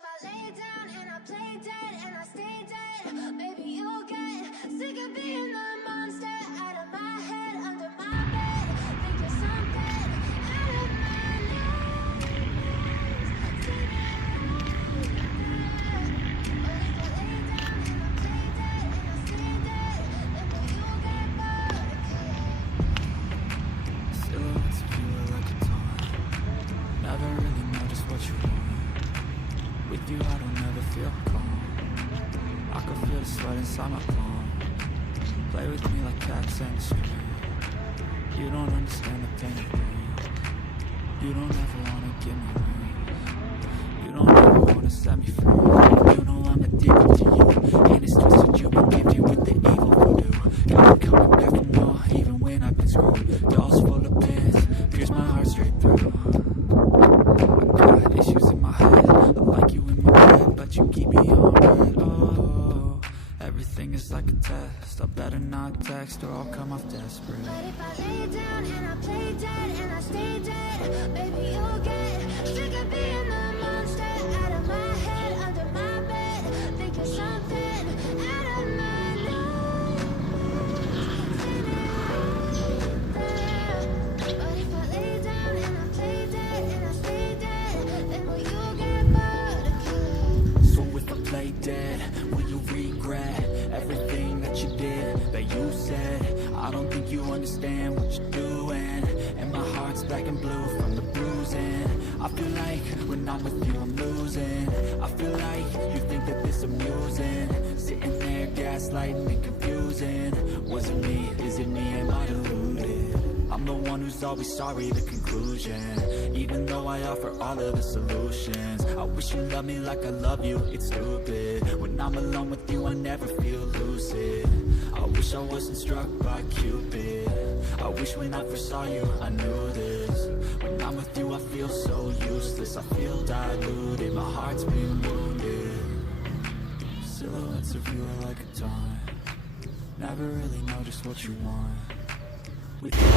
if I lay down and I play dead and I stay dead, maybe you'll get sick of being the monster out of my head, under my bed. Think you're something out of my nightmares. See me right there. But if I lay down and I play dead and I stay dead, then will you get bored again? Silhouettes of you are like a taunt. Never really know just what you want. With you I don't ever feel calm. I can feel the sweat inside my palm. Play with me like cats and a string. You don't understand the pain of me. You don't ever wanna give me wings. You don't ever wanna set me free. You know I'm addicted to you, and it's twisted you and gifted with the evil voodoo. Got me coming back for more, even when I've been screwed. Dolls full of pins, pierce my heart straight through. I got issues in my head, I like you in my bed, but you keep me on red. Oh, everything is like a test. I better not text or I'll come off desperate. But if I lay down and I play dead and I stay dead, maybe you'll get sick of being the monster out of my head, under my bed. Think you're something out of my nightmares. See me right there. But if I lay down and I play dead and I stay dead, then will you get bored again? So if I play dead, will you regret everything that you did, that you said? I don't think you understand what you're doing, and my heart's black and blue from the bruising. I feel like when I'm with you I'm losing. I feel like you think that this amusing, sitting there gaslighting and confusing. Was it me? Is it me? Am I deluded? I'm the one who's always sorry, the conclusion. Even though I offer all of the solutions, I wish you loved me like I love you, it's stupid. When I'm alone with you I never feel lucid. I wish I wasn't struck by Cupid. I wish when I first saw you I knew this. When I'm with you I feel so useless, I feel diluted, my heart's been wounded. Silhouettes of you are like a taunt. Never really know just what you want. With you